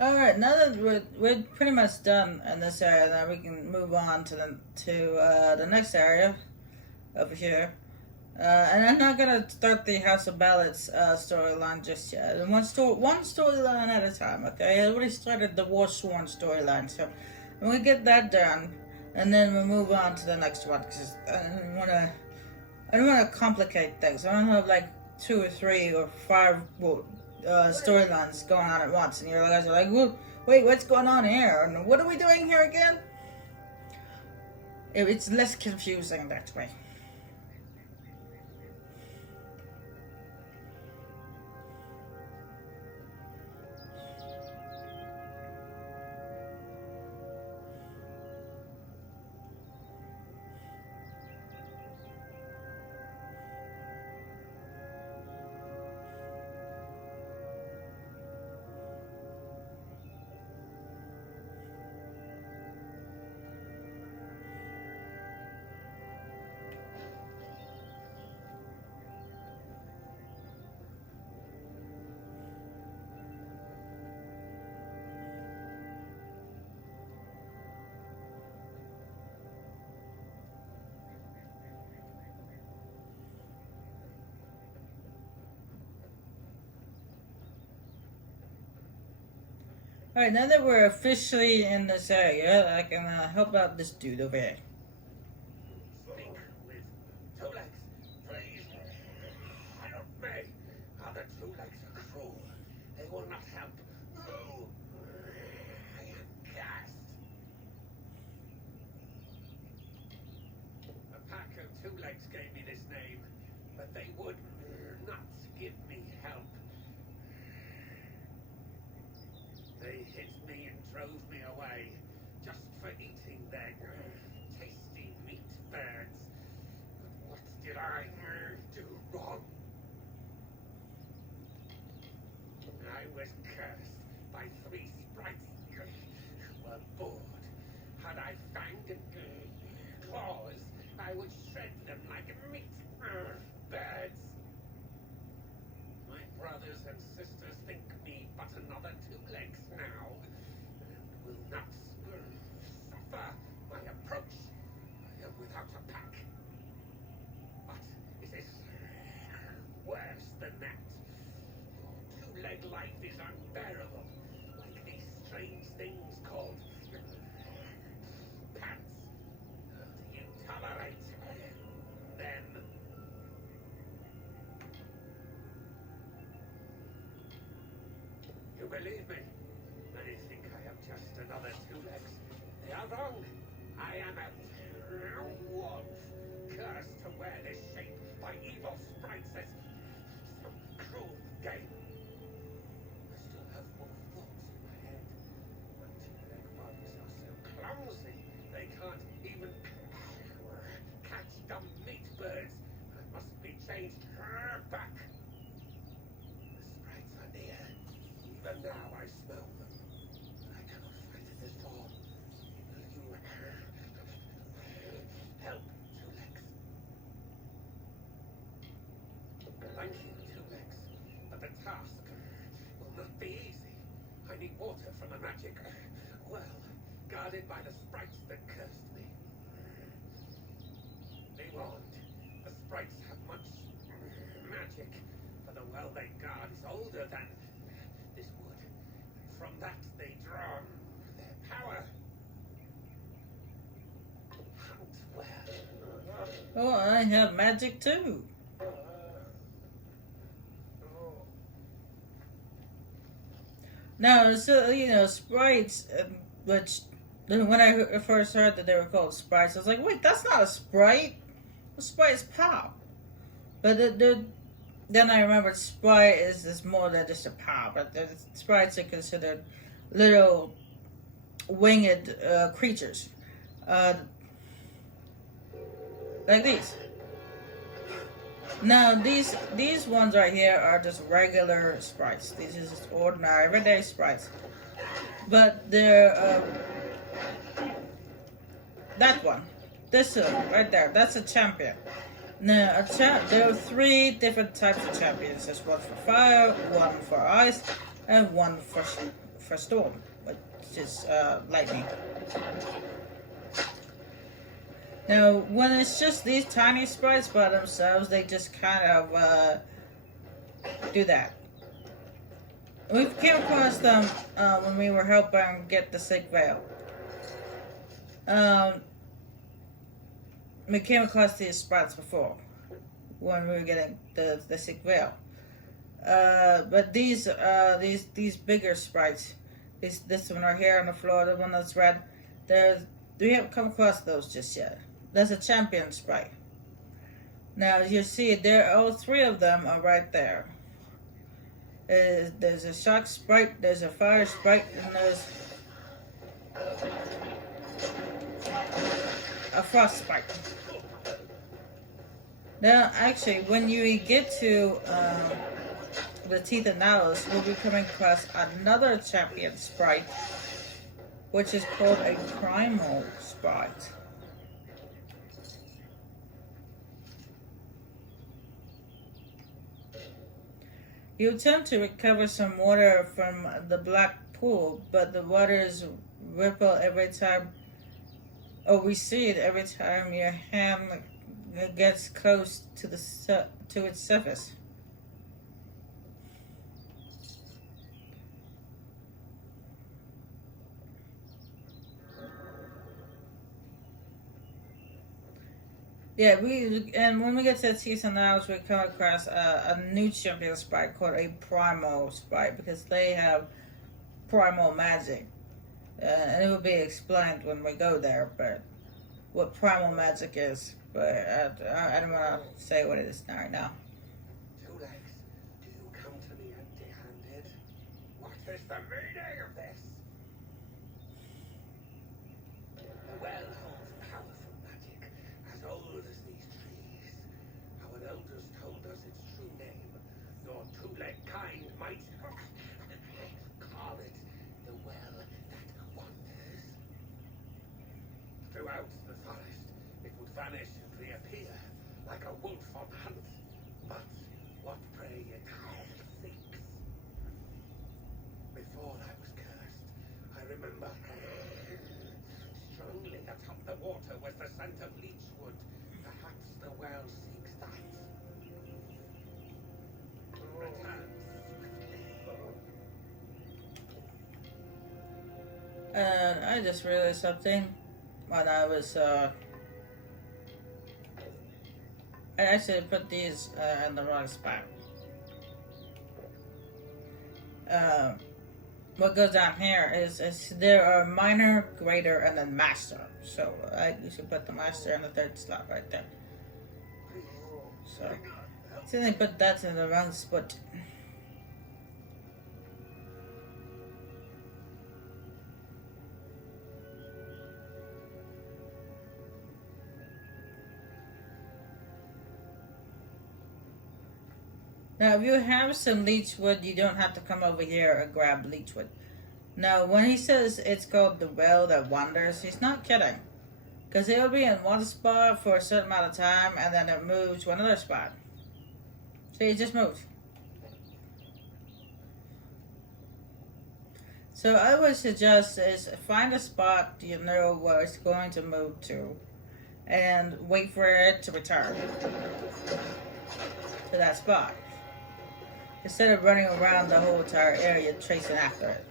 Alright, now that we're pretty much done in this area, now we can move on to the next area over here. And I'm not gonna start the House of Ballads storyline just yet. And one storyline at a time, okay? I already started the War Sworn storyline, so when we get that done, and then we'll move on to the next one, because I don't wanna complicate things. I don't have like 2 or 3 or 5 storylines going on at once, and you guys are like, well, wait, what's going on here? And what are we doing here again? It's less confusing that way. Alright, now that we're officially in this area, I can help out this dude over here. Speak with Two Legs, please. Help me. Other Two Legs are cruel. They will not help. No. I am gassed. A pack of Two Legs gave me this name, but they would not give me help. They hit me and drove me away, just for eating their tasty meat birds. But what did I do wrong? I was cursed by 3 sprites who were bored. Had I fanged and claws, I would shred them like meat birds. My brothers and sisters think me but another Two Legs now, and will not suffer my approach. I am without a pack. But it is worse than that. Two-leg life is unbearable, like these strange things called pants. Do you tolerate them? You believe me? Many think I am just another Two Legs. They are wrong. I am a wolf, cursed to wear this shape by evil sprites as some cruel game. I still have more thoughts in my head. My Two-leg bodies are so clumsy, they can't even catch dumb meat birds. I must be changed back. The sprites are near. Even now I smell them. I cannot fight this dawn. Will you help, Two Legs? Thank you, Two Legs. But the task will not be easy. I need water from a magic well, guarded by the sprites that cursed me. Be warned, the sprites have much magic, for the well they guard is older than this wood. From that they draw their power. Hunt well. Oh, I have magic too. Now, so, sprites, which, when I first heard that they were called sprites, I was like, wait, that's not a sprite. A sprite's pop. But then I remembered sprite is more than just a pop. But the sprites are considered little winged creatures. Like these. Now, these ones right here are just regular sprites. These are just ordinary, everyday sprites. But they're, that one. This one, right there. That's a champion. Now, there are 3 different types of champions. There's one for fire, one for ice, and one for storm, which is lightning. Now, when it's just these tiny sprites by themselves, they just kind of do that. We came across them when we were helping get the sick veil. We came across these sprites before when we were getting the sick veil. But these bigger sprites, this one right here on the floor, the one that's red, we haven't come across those just yet. That's a champion sprite. Now you see, all three of them are right there. There's a shock sprite, there's a fire sprite, and there's a frost sprite. Now, actually, when you get to the Teeth of Nihilus, we'll be coming across another champion sprite, which is called a primal sprite. You attempt to recover some water from the black pool, but the waters ripple every time, or recede every time your hand gets close to its surface. Yeah, and when we get to the Teeth and Nails, we come across a new champion sprite called a primal sprite, because they have primal magic, and it will be explained when we go there. But what primal magic is, but I don't want to say what it is right now. Two legs, do you come to me empty-handed? What is the meaning of this? The well holds powerful magic, as old as these trees. Our elders told us its true name. Your two-leg kind might call it the well that wanders. Throughout the forest, it would vanish and reappear, like a wolf on hunt. But what prey it seeks. Before I was cursed, I remember strongly atop the water was the scent of leechwood. Perhaps the well seeks that. Return swiftly. And I just realized something when I was I actually put these in the wrong spot. What goes down here is there are minor, greater, and then master. So I should put the master in the third slot right there. So see, they put that in the wrong spot. Now, if you have some leechwood, you don't have to come over here and grab leechwood. Now, when he says it's called the well that wanders, he's not kidding. Because it'll be in one spot for a certain amount of time, and then it moves to another spot. So it just moves. So I would suggest is find a spot you know where it's going to move to, and wait for it to return to that spot. Instead of running around the whole entire area chasing after it.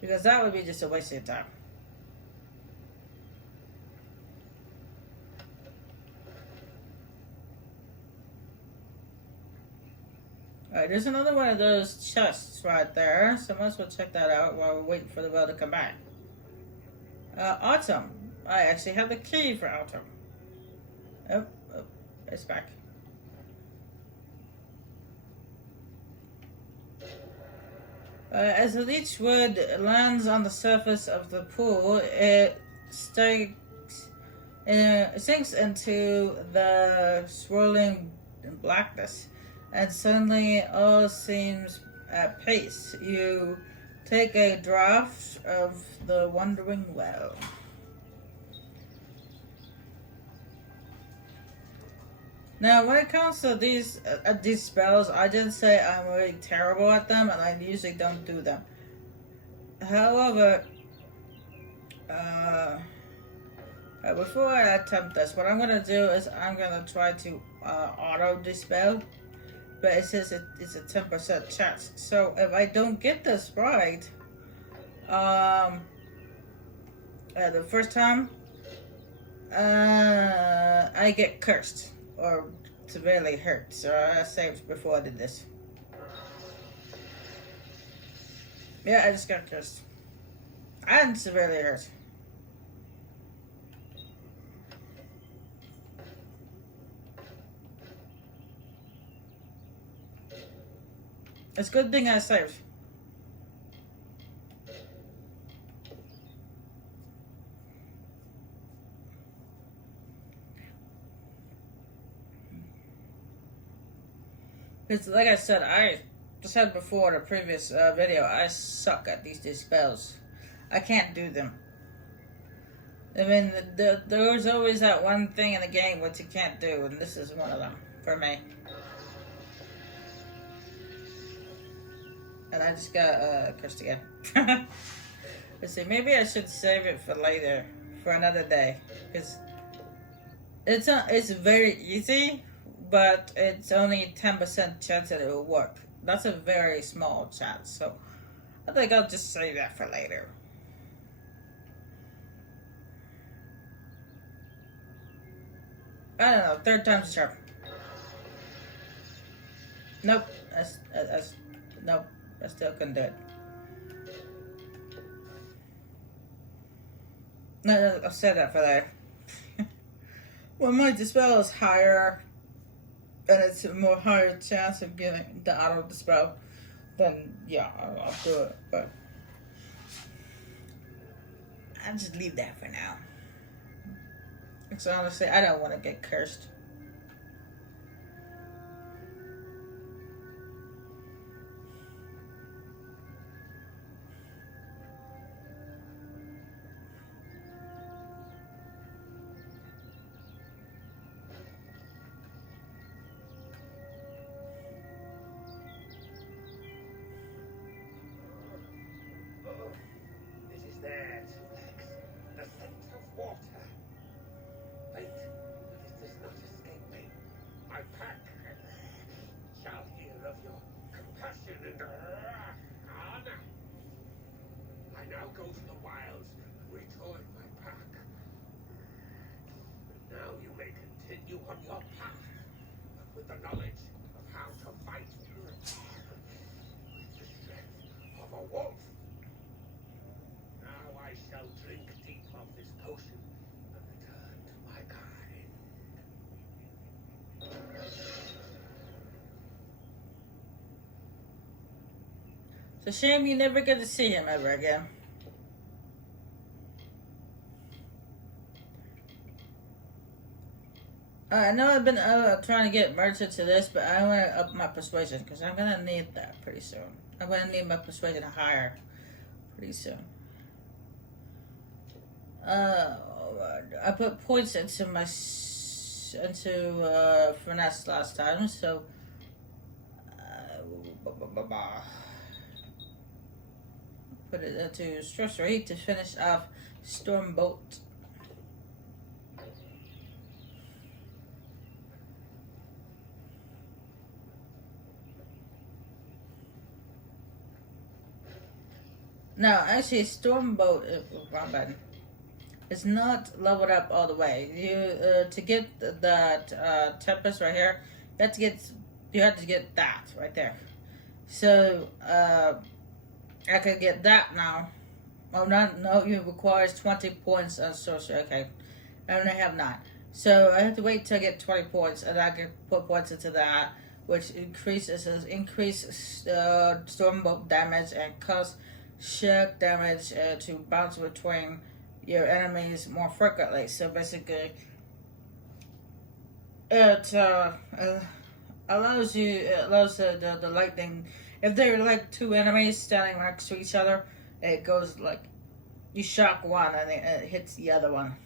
Because that would be just a waste of time. Alright, there's another one of those chests right there, so might as well check that out while we're waiting for the bell to come back. Autumn. I actually have the key for Autumn. Oh, it's back. As the leechwood lands on the surface of the pool, it It sinks into the swirling blackness, and suddenly all seems at peace. You take a draught of the wandering well. Now, when it comes to these spells, I didn't say I'm really terrible at them, and I usually don't do them. However, before I attempt this, what I'm gonna do is I'm gonna try to auto dispel, but it says it's a 10% chance. So if I don't get this right, the first time, I get cursed or severely hurt. So I saved before I did this. Yeah, I just got cursed. And severely hurt. It's a good thing I saved. Because, like I said before in the previous video, I suck at these spells. I can't do them. I mean, there's always that one thing in the game which you can't do, and this is one of them for me. And I just got cursed again. Let's see, maybe I should save it for later, for another day, because it's very easy, but it's only 10% chance that it will work. That's a very small chance, so I think I'll just save that for later. I don't know, third time's a charm. Nope, nope, I still couldn't do it. No, I'll save that for later. When my dispel is higher, and it's a more higher chance of getting the auto dispel, then yeah, I'll do it. But I'll just leave that for now. Because honestly, I don't want to get cursed. It is there, Lex. The scent of water. Wait, but it does not escape me. My pack shall hear of your compassion and honor. I now go to the wilds and rejoin my pack. And now you may continue on your path, but with the knowledge of how to fight with the strength of a wolf. Now I shall drink deep of this potion and return to my kind. It's a shame you never get to see him ever again. I know I've been trying to get merchant to this, but I want to up my persuasion because I'm going to need that pretty soon. I'm going to need my persuasion higher pretty soon. I put points into my finesse last time, so put it into sorcery to finish off Stormbolt. Now, actually, Stormbolt, wrong button. It's not leveled up all the way. You to get that Tempest right here, you have to get that right there. So I could get that now. Oh, no, it requires 20 points on sorcery. Okay, I only have 9. So I have to wait till I get 20 points, and I can put points into that, which increases Stormbolt damage and causes shock damage to bounce between your enemies more frequently. So basically, it allows the lightning. If they're like two enemies standing next to each other, it goes like you shock one and it hits the other one.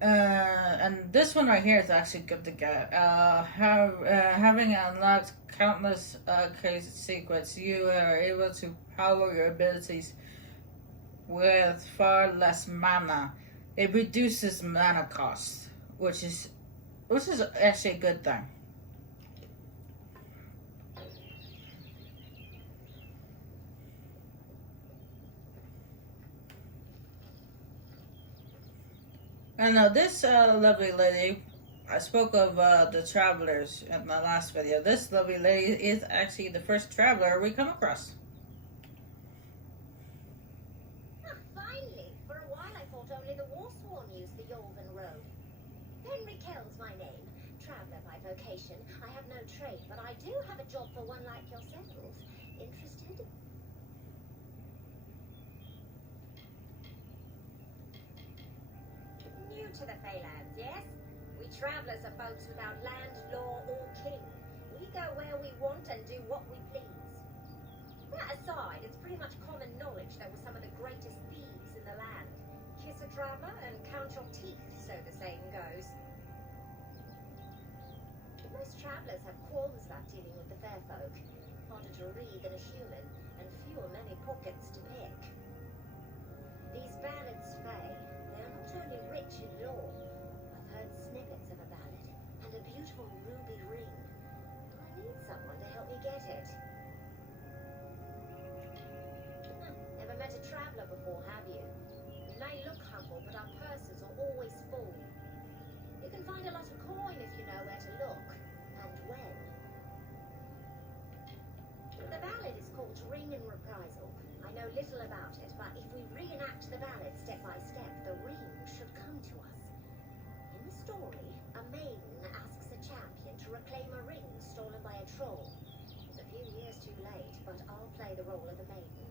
And this one right here is actually good to get. Having unlocked countless crazy secrets, you are able to power your abilities with far less mana. It reduces mana cost, which is actually a good thing. And now this lovely lady, I spoke of the travelers in the last video. This lovely lady is actually the first traveler we come across. Finally! For a while I thought only the Warsworn used the Yolven Road. Henry Kell's my name. Traveller by vocation. I have no trade, but I do have a job for one like yourselves. Interested? New to the Feylands, yes? We travellers are folks without land, law, or king. We go where we want and do what we please. That aside, it's pretty much common knowledge that we're some of the greatest thieves in the land. Kiss a traveller and count your teeth, so the saying goes. Most travellers have qualms about dealing with the fair folk. Harder to read than a human, and fewer many pockets to pick. These ballads, Fey, they are not only rich in lore. I've heard snippets of a ballad, and a beautiful ruby ring. I need someone to help me get it. Never met a traveller before, have you? We may look humble, but our purses are always full. You can find a lot of coin if you know where to look, and when. The ballad is called Ring and Reprisal. I know little about it, but if we reenact the ballad step by step, the ring should come to us. In the story, a maiden asks a champion to reclaim a ring stolen by a troll. It's a few years too late, but I'll play the role of the maiden.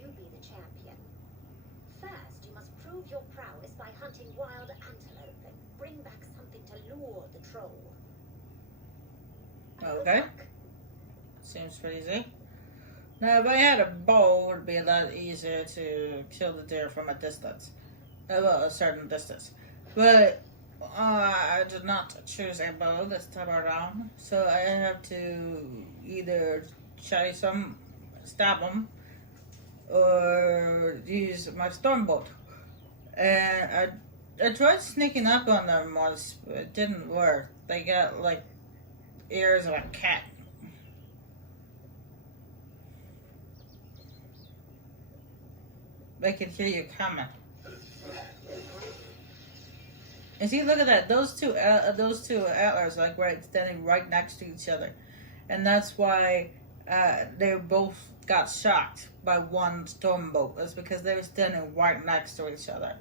You be the champion. First, you must prove your prowess by hunting wild antelope and bring back something to lure the troll. Okay. Seems pretty easy. Now, if I had a bow, it would be a lot easier to kill the deer from a distance. Well, a certain distance. But I did not choose a bow this time around. So I have to either chase them, stab them, or use my stormbolt. And I tried sneaking up on them once, but it didn't work. They got like ears of a cat. They can hear you coming. And see, look at that. Those two antlers, like standing right next to each other, and that's why they both got shocked by one stormbolt. That's because they were standing right next to each other.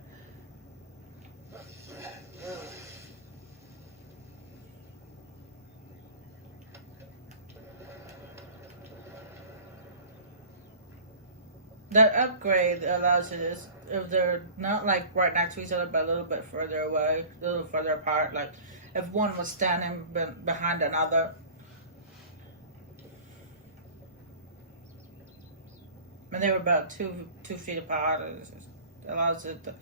That upgrade allows you this if they're not like right next to each other, but a little bit further away, a little further apart. Like if one was standing behind another, and they were about two feet apart. It allows it to,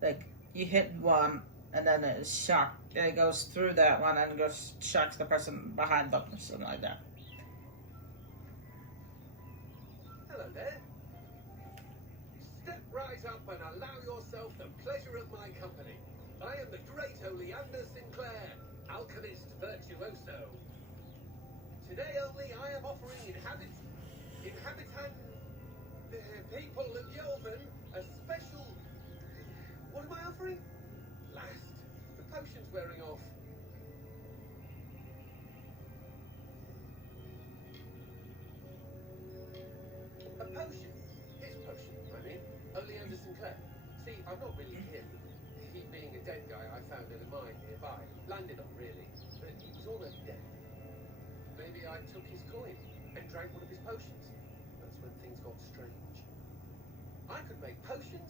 like, you hit one and then it's shocked. It goes through that one and goes shocks the person behind them, or something like that. Hello there. Step right up and allow yourself the pleasure of my company. I am the great Oleander Sinclair, alchemist virtuoso. Today only I am offering people of Yolven a special... What am I offering? Last. The potion's wearing off. A potion. His potion, I mean. Oleander Sinclair. See, I'm not really him. He being a dead guy I found in a mine nearby. Landed on, really. But he was already dead. Maybe I took his coin and drank one of his potions. That's when things got strange. I could make potions,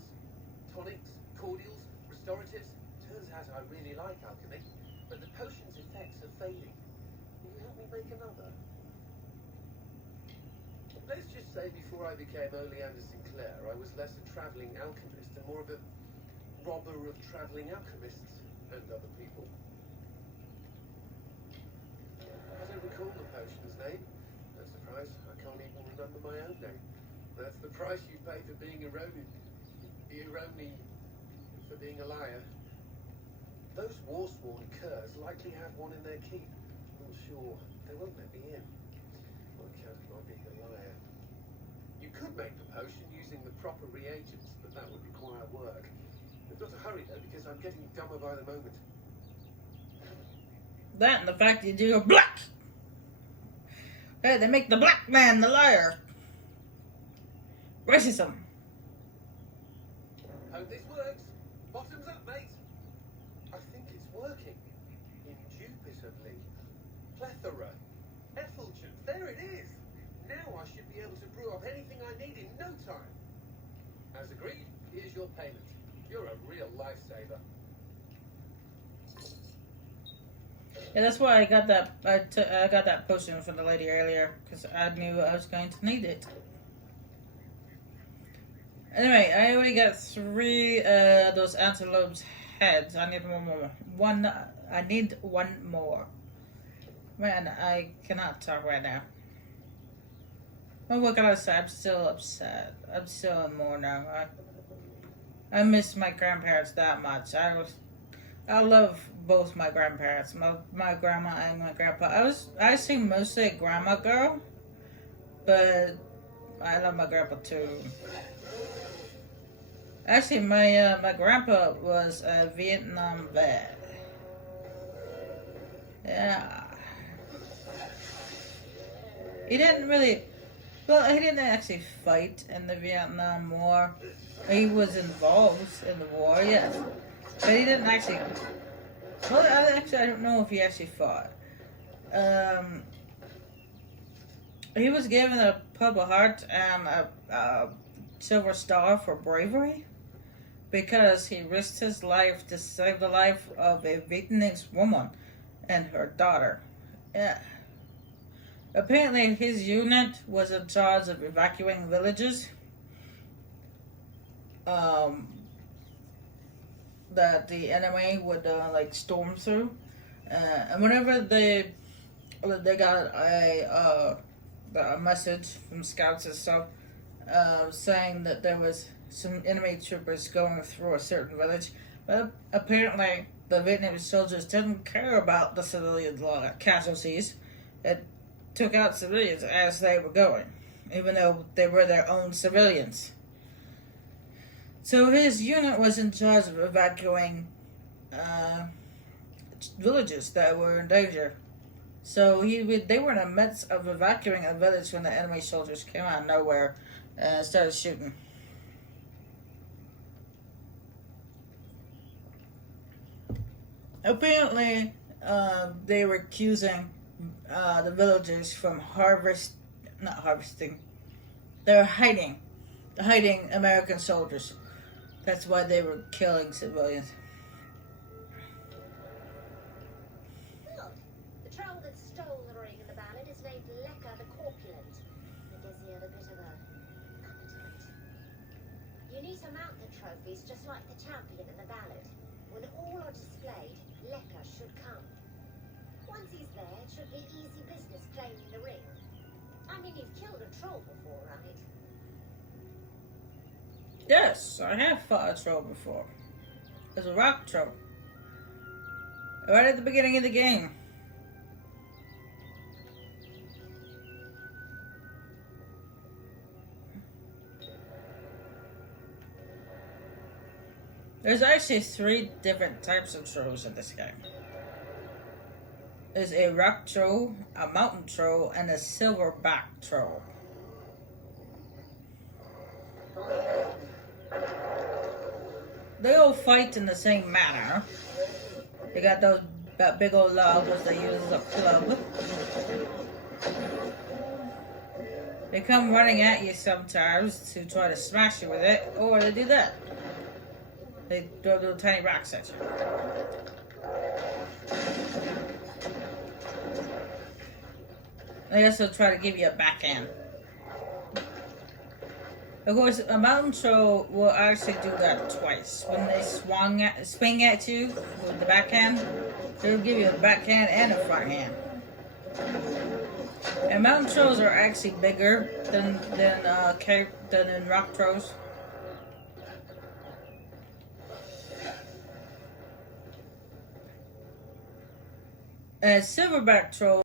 tonics, cordials, restoratives. Turns out I really like alchemy, but the potion's effects are fading. Will you help me make another? Let's just say before I became Oleander Sinclair, I was less a travelling alchemist and more of a robber of travelling alchemists and other people. I don't recall the potion's name. No surprise, I can't even remember my own name. That's the price you pay for being erroneous. For being a liar. Those war-sworn curs likely have one in their keep. Not sure. They won't let me in. On account of my being a liar. You could make the potion using the proper reagents, but that would require work. We've got to hurry though, because I'm getting dumber by the moment. That and the fact that you're black. Hey, they make the black man the liar. Racism. Hope this works. Bottoms up, mate. I think it's working. Indubitably. Plethora. Effulgence. There it is. Now I should be able to brew up anything I need in no time. As agreed, here's your payment. You're a real lifesaver. Yeah, that's why I got that. I got that potion from the lady earlier because I knew I was going to need it. Anyway, I already got 3 those antelope's heads. I need one more. I need one more. Man, I cannot talk right now. Well, what can I say? I'm still upset. I'm still in more now. I miss my grandparents that much. I love both my grandparents, my grandma and my grandpa. I see mostly a grandma girl, but I love my grandpa too. Actually, my grandpa was a Vietnam vet. Yeah. He didn't actually fight in the Vietnam War. He was involved in the war, yes. But he didn't actually... Well, I don't know if he actually fought. He was given a Purple Heart and a Silver Star for bravery because he risked his life to save the life of a Vietnamese woman and her daughter. Yeah. Apparently, his unit was in charge of evacuating villages that the enemy would storm through, and whenever they got a message from scouts and stuff saying that there was some enemy troopers going through a certain village, but apparently the Vietnamese soldiers didn't care about the civilian casualties. It took out civilians as they were going, even though they were their own civilians. So his unit was in charge of evacuating villages that were in danger. So they were in the midst of evacuating a village when the enemy soldiers came out of nowhere and started shooting. Apparently, they were accusing the villagers from not harvesting. They were hiding American soldiers. That's why they were killing civilians. Look, the troll that stole the ring in the ballad is named Lecker the Corpulent. I guess he had a bit of a appetite. You need to mount the trophies just like the champion in the ballad. When all are displayed, Lecker should come. Once he's there, it should be easy business claiming the ring. I mean, you've killed a troll before, right? Yes, I have fought a troll before. There's a rock troll. Right at the beginning of the game. There's actually 3 different types of trolls in this game. There's a rock troll, a mountain troll, and a silverback troll. They all fight in the same manner. They got that big old log which they use as a club. They come running at you sometimes to try to smash you with it, or they do that. They throw little tiny rocks at you. They also try to give you a backhand. Of course, a mountain troll will actually do that twice. When they swing at you with the backhand, they'll give you a backhand and a front hand. And mountain trolls are actually bigger than in rock trolls. And silverback troll